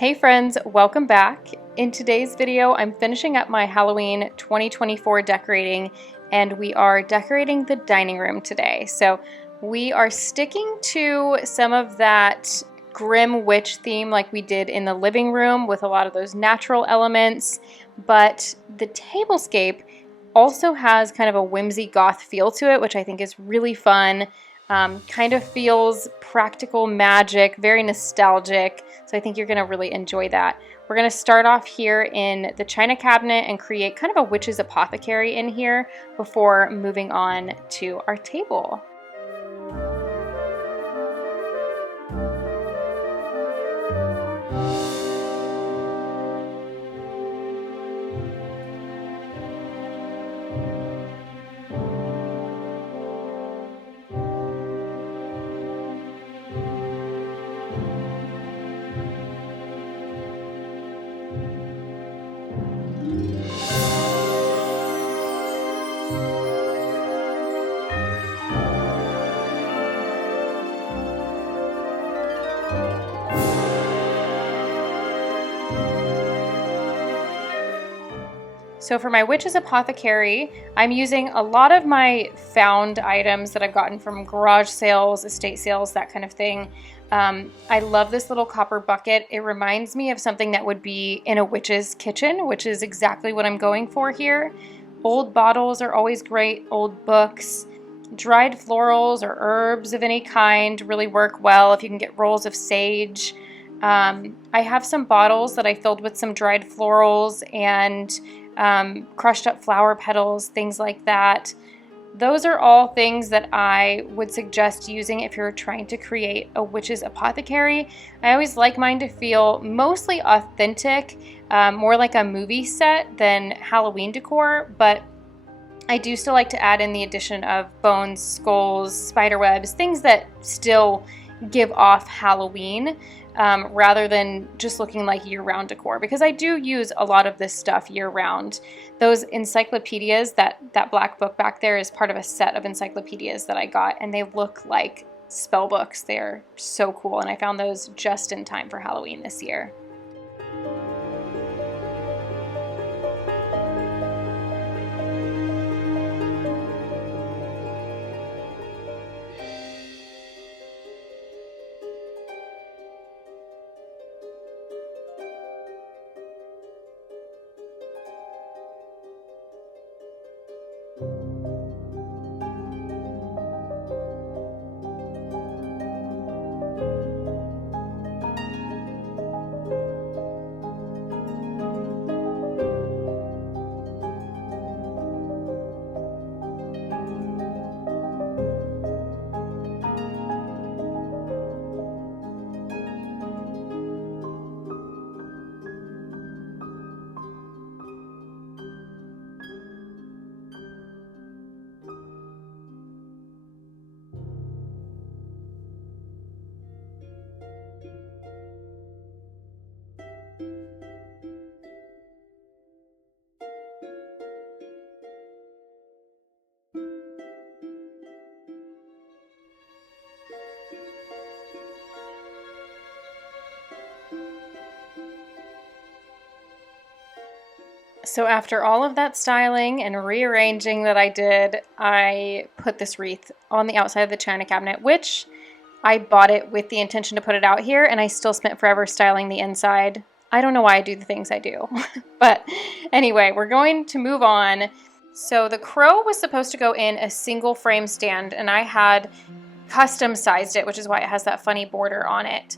Hey friends, welcome back. In today's video, I'm finishing up my Halloween 2024 decorating, and we are decorating the dining room today. So we are sticking to some of that grim witch theme like we did in the living room with a lot of those natural elements, but the Tablescape also has kind of a whimsy goth feel to it, which I think is really fun. Kind of feels practical magic, very nostalgic, so I think you're going to really enjoy that. We're going to start off here in the china cabinet and create kind of a witch's apothecary in here before moving on to our table. So for my witch's apothecary, I'm using a lot of my found items that I've gotten from garage sales, estate sales, that kind of thing. I love this little copper bucket. It reminds me of something that would be in a witch's kitchen, which is exactly what I'm going for here. Old bottles are always great, old books. Dried florals or herbs of any kind really work well if you can get rolls of sage. I have some bottles that I filled with some dried florals and crushed up flower petals, things like that. Those are all things that I would suggest using if you're trying to create a witch's apothecary. I always like mine to feel mostly authentic, more like a movie set than Halloween decor, but I do still like to add in the addition of bones, skulls, spider webs, things that still give off Halloween, rather than just looking like year-round decor, because I do use a lot of this stuff year-round. Those encyclopedias, that black book back there is part of a set of encyclopedias that I got, and they look like spell books. They're so cool, and I found those just in time for Halloween this year. So after all of that styling and rearranging that I did, I put this wreath on the outside of the china cabinet, which I bought it with the intention to put it out here, and I still spent forever styling the inside. I don't know why I do the things I do. But anyway, we're going to move on. So the crow was supposed to go in a single frame stand, and I had custom sized it, which is why it has that funny border on it.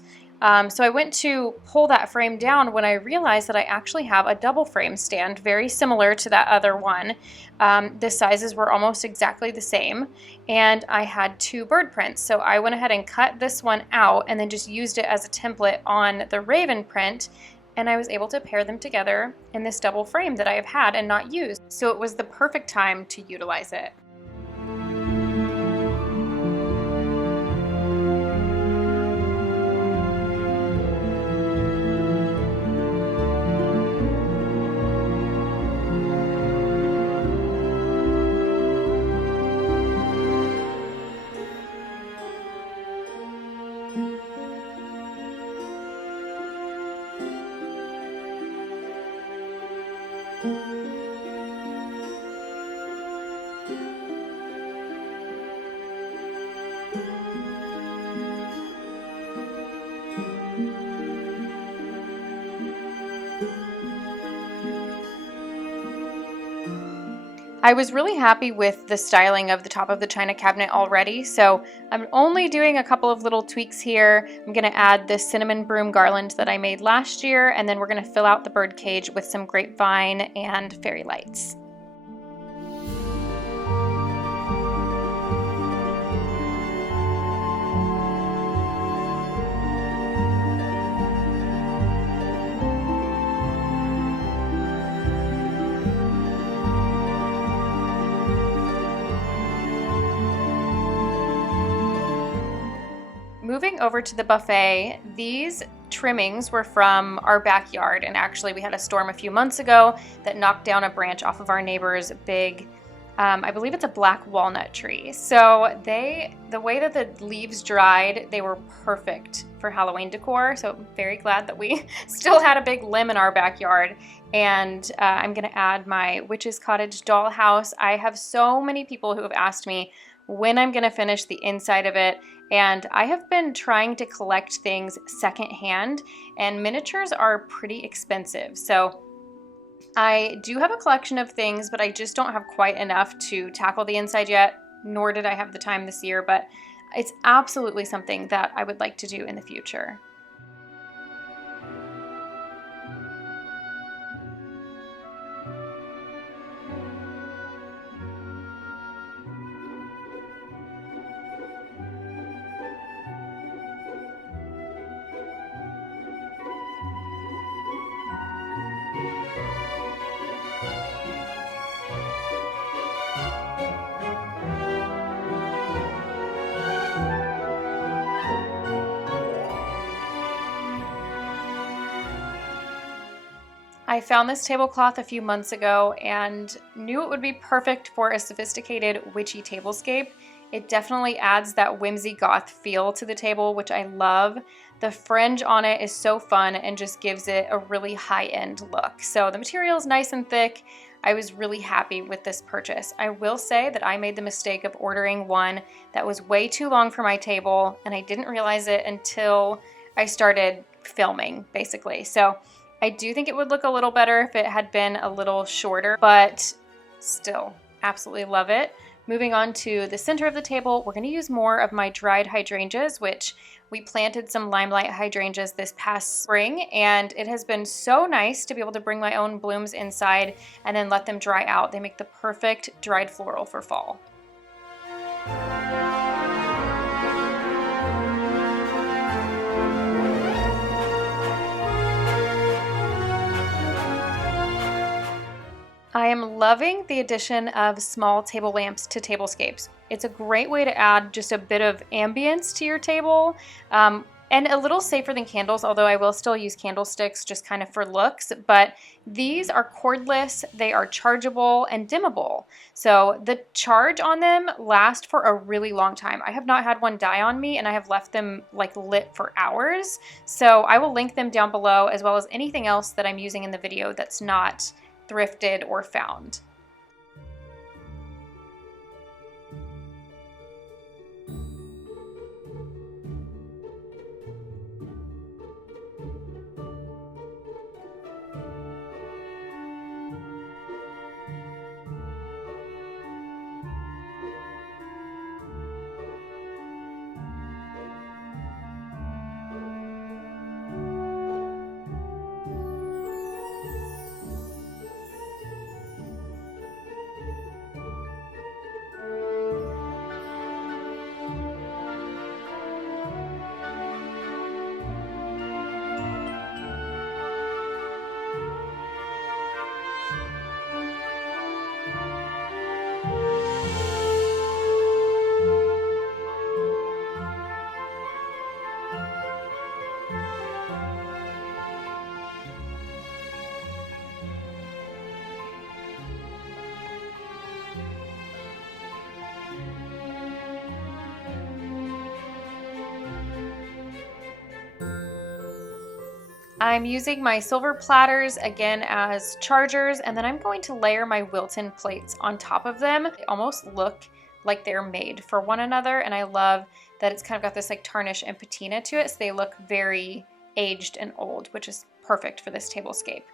So I went to pull that frame down when I realized that I actually have a double frame stand, very similar to that other one. The sizes were almost exactly the same, and I had two bird prints. So I went ahead and cut this one out and then just used it as a template on the raven print, and I was able to pair them together in this double frame that I have had and not used. So it was the perfect time to utilize it. I was really happy with the styling of the top of the china cabinet already, so I'm only doing a couple of little tweaks here. I'm going to add this cinnamon broom garland that I made last year, and then we're going to fill out the bird cage with some grapevine and fairy lights. Moving over to the buffet, these trimmings were from our backyard, and actually we had a storm a few months ago that knocked down a branch off of our neighbor's big, I believe it's a black walnut tree. So the way that the leaves dried, they were perfect for Halloween decor. So I'm very glad that we still had a big limb in our backyard. And I'm gonna add my witch's cottage dollhouse. I have so many people who have asked me when I'm gonna finish the inside of it. And I have been trying to collect things secondhand, and miniatures are pretty expensive. So I do have a collection of things, but I just don't have quite enough to tackle the inside yet, nor did I have the time this year, but it's absolutely something that I would like to do in the future. I found this tablecloth a few months ago and knew it would be perfect for a sophisticated witchy tablescape. It definitely adds that Whimsigoth feel to the table, which I love. The fringe on it is so fun and just gives it a really high-end look. So the material is nice and thick. I was really happy with this purchase. I will say that I made the mistake of ordering one that was way too long for my table, and I didn't realize it until I started filming, basically. So I do think it would look a little better if it had been a little shorter, but still, absolutely love it. Moving on to the center of the table, we're going to use more of my dried hydrangeas, which we planted some limelight hydrangeas this past spring, and it has been so nice to be able to bring my own blooms inside and then let them dry out. They make the perfect dried floral for fall. I am loving the addition of small table lamps to tablescapes. It's a great way to add just a bit of ambience to your table, and a little safer than candles, although I will still use candlesticks just kind of for looks. But these are cordless, they are chargeable and dimmable. So the charge on them lasts for a really long time. I have not had one die on me, and I have left them like lit for hours. So I will link them down below, as well as anything else that I'm using in the video that's not thrifted or found. I'm using my silver platters again as chargers, and then I'm going to layer my Wilton plates on top of them. They almost look like they're made for one another, and I love that it's kind of got this like tarnish and patina to it, so they look very aged and old, which is perfect for this tablescape.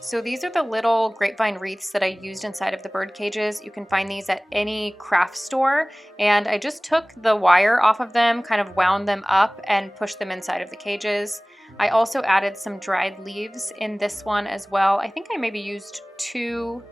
So these are the little grapevine wreaths that I used inside of the bird cages. You can find these at any craft store, and I just took the wire off of them, kind of wound them up and pushed them inside of the cages. I also added some dried leaves in this one as well. I think I maybe used 2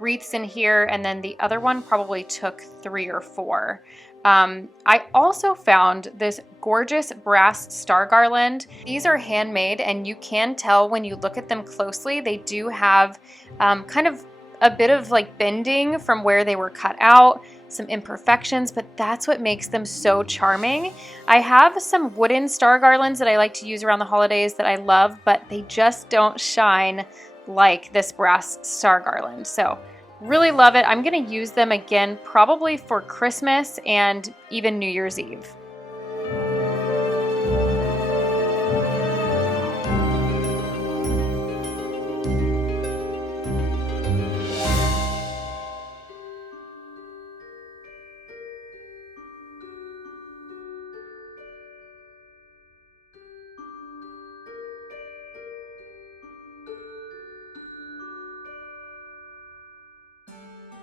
wreaths in here, and then the other one probably took 3 or 4. I also found this gorgeous brass star garland. These are handmade, and you can tell when you look at them closely, they do have kind of a bit of like bending from where they were cut out, some imperfections, but that's what makes them so charming. I have some wooden star garlands that I like to use around the holidays that I love, but they just don't shine like this brass star garland. So really love it. I'm going to use them again probably for Christmas and even New Year's Eve.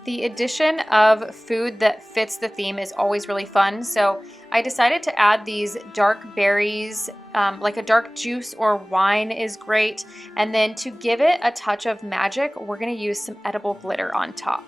The addition of food that fits the theme is always really fun, so I decided to add these dark berries, like a dark juice or wine is great, and then to give it a touch of magic, we're going to use some edible glitter on top.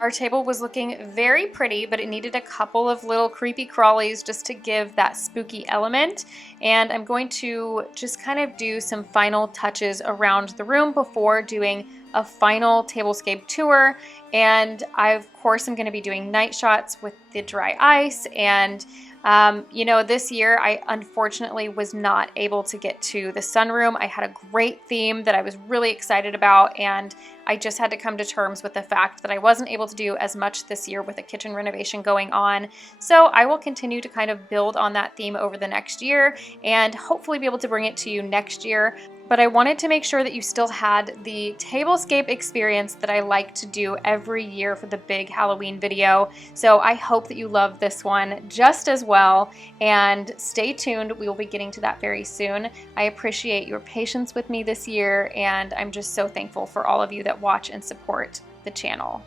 Our table was looking very pretty, but it needed a couple of little creepy crawlies just to give that spooky element. And I'm going to just kind of do some final touches around the room before doing a final tablescape tour. And I, of course, am going to be doing night shots with the dry ice. And you know, this year I unfortunately was not able to get to the sunroom. I had a great theme that I was really excited about, and I just had to come to terms with the fact that I wasn't able to do as much this year with a kitchen renovation going on. So I will continue to kind of build on that theme over the next year and hopefully be able to bring it to you next year. But I wanted to make sure that you still had the tablescape experience that I like to do every year for the big Halloween video. So I hope that you love this one just as well, and stay tuned. We will be getting to that very soon. I appreciate your patience with me this year, and I'm just so thankful for all of you that watch and support the channel.